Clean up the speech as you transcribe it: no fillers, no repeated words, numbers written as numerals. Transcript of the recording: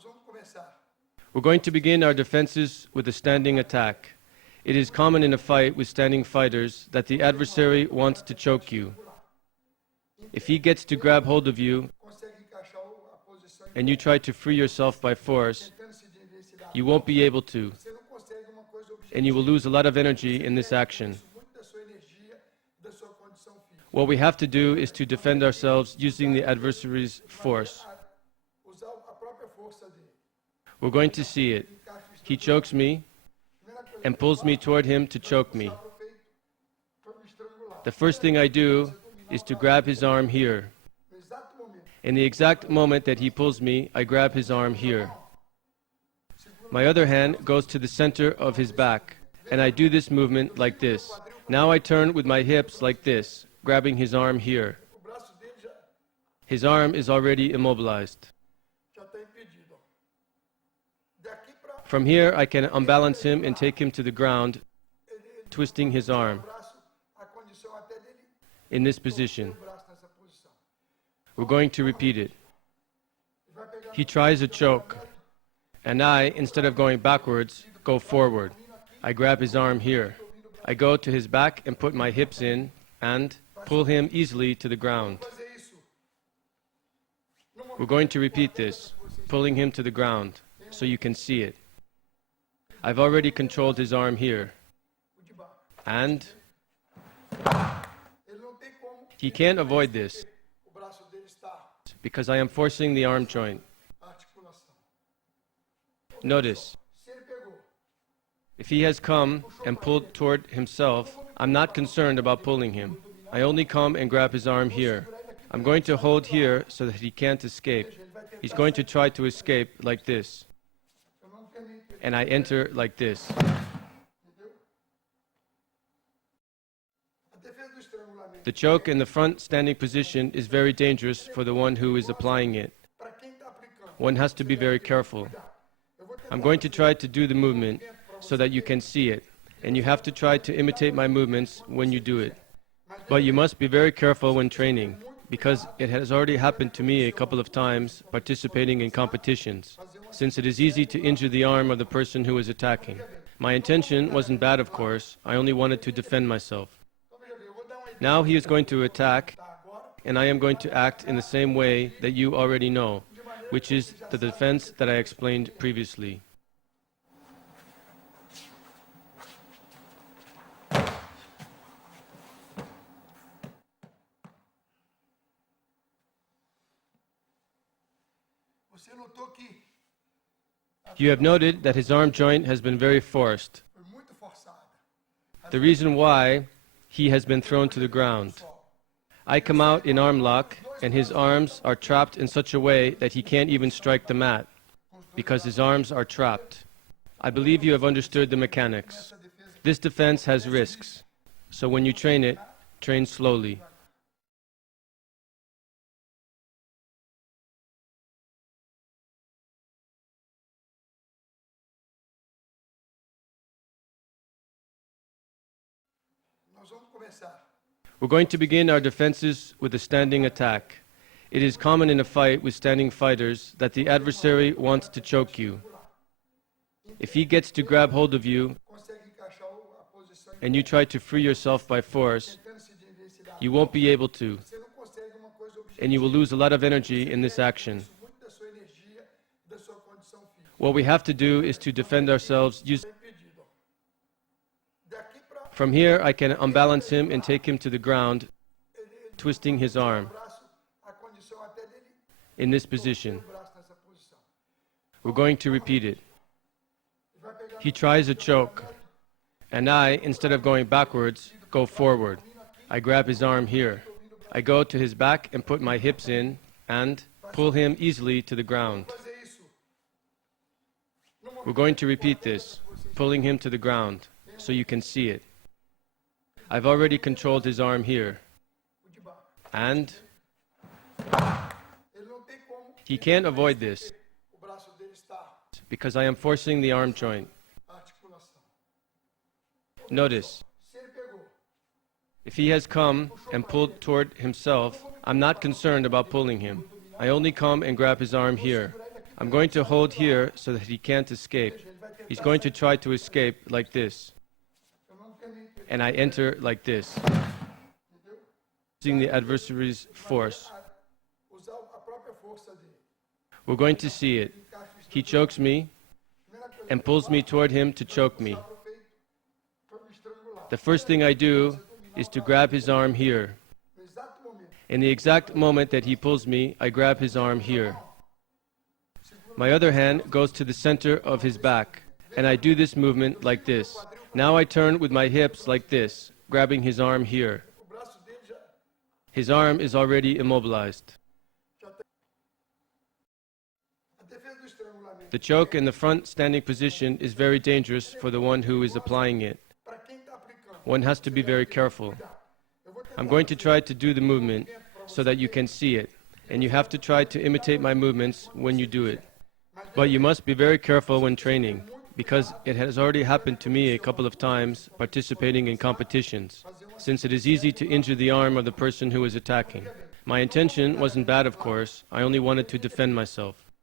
We're going to begin our defenses with a standing attack. It is common in a fight with standing fighters that the adversary wants to choke you. If he gets to grab hold of you and you try to free yourself by force, you won't be able to, and you will lose a lot of energy in this action. What we have to do is to defend ourselves using the adversary's force. We're going to see it. He chokes me and pulls me toward him to choke me. The first thing I do is to grab his arm here. In the exact moment that he pulls me, I grab his arm here. My other hand goes to the center of his back, and I do this movement like this. Now I turn with my hips like this, grabbing his arm here. His arm is already immobilized. From here, I can unbalance him and take him to the ground, twisting his arm in this position. We're going to repeat it. He tries a choke, and I, instead of going backwards, go forward. I grab his arm here. I go to his back and put my hips in and pull him easily to the ground. We're going to repeat this, pulling him to the ground, so you can see it. I've already controlled his arm here. And he can't avoid this because I am forcing the arm joint. Notice, if he has come and pulled toward himself, I'm not concerned about pulling him. I only come and grab his arm here. I'm going to hold here so that he can't escape. He's going to try to escape like this. And I enter like this. The choke in the front standing position is very dangerous for the one who is applying it. One has to be very careful. I'm going to try to do the movement so that you can see it, and you have to try to imitate my movements when you do it. But you must be very careful when training, because it has already happened to me a couple of times participating in competitions, since it is easy to injure the arm of the person who is attacking. My intention wasn't bad, of course. I only wanted to defend myself. Now he is going to attack, and I am going to act in the same way that you already know, which is the defense that I explained previously. You have noted that his arm joint has been very forced. The reason why he has been thrown to the ground. I come out in arm lock, and his arms are trapped in such a way that he can't even strike the mat, because his arms are trapped. I believe you have understood the mechanics. This defense has risks, so when you train it, train slowly. We're going to begin our defenses with a standing attack. It is common in a fight with standing fighters that the adversary wants to choke you. If he gets to grab hold of you and you try to free yourself by force, you won't be able to, and you will lose a lot of energy in this action. What we have to do is to defend ourselves using. From here, I can unbalance him and take him to the ground, twisting his arm in this position. We're going to repeat it. He tries a choke, and I, instead of going backwards, go forward. I grab his arm here. I go to his back and put my hips in and pull him easily to the ground. We're going to repeat this, pulling him to the ground, so you can see it. I've already controlled his arm here. And he can't avoid this because I am forcing the arm joint. Notice, if he has come and pulled toward himself, I'm not concerned about pulling him. I only come and grab his arm here. I'm going to hold here so that he can't escape. He's going to try to escape like this. And I enter like this, using the adversary's force. We're going to see it. He chokes me and pulls me toward him to choke me. The first thing I do is to grab his arm here. In the exact moment that he pulls me, I grab his arm here. My other hand goes to the center of his back, and I do this movement like this. Now I turn with my hips like this, grabbing his arm here. His arm is already immobilized. The choke in the front standing position is very dangerous for the one who is applying it. One has to be very careful. I'm going to try to do the movement so that you can see it, and you have to try to imitate my movements when you do it. But you must be very careful when training, because it has already happened to me a couple of times participating in competitions, since it is easy to injure the arm of the person who is attacking. My intention wasn't bad, of course. I only wanted to defend myself.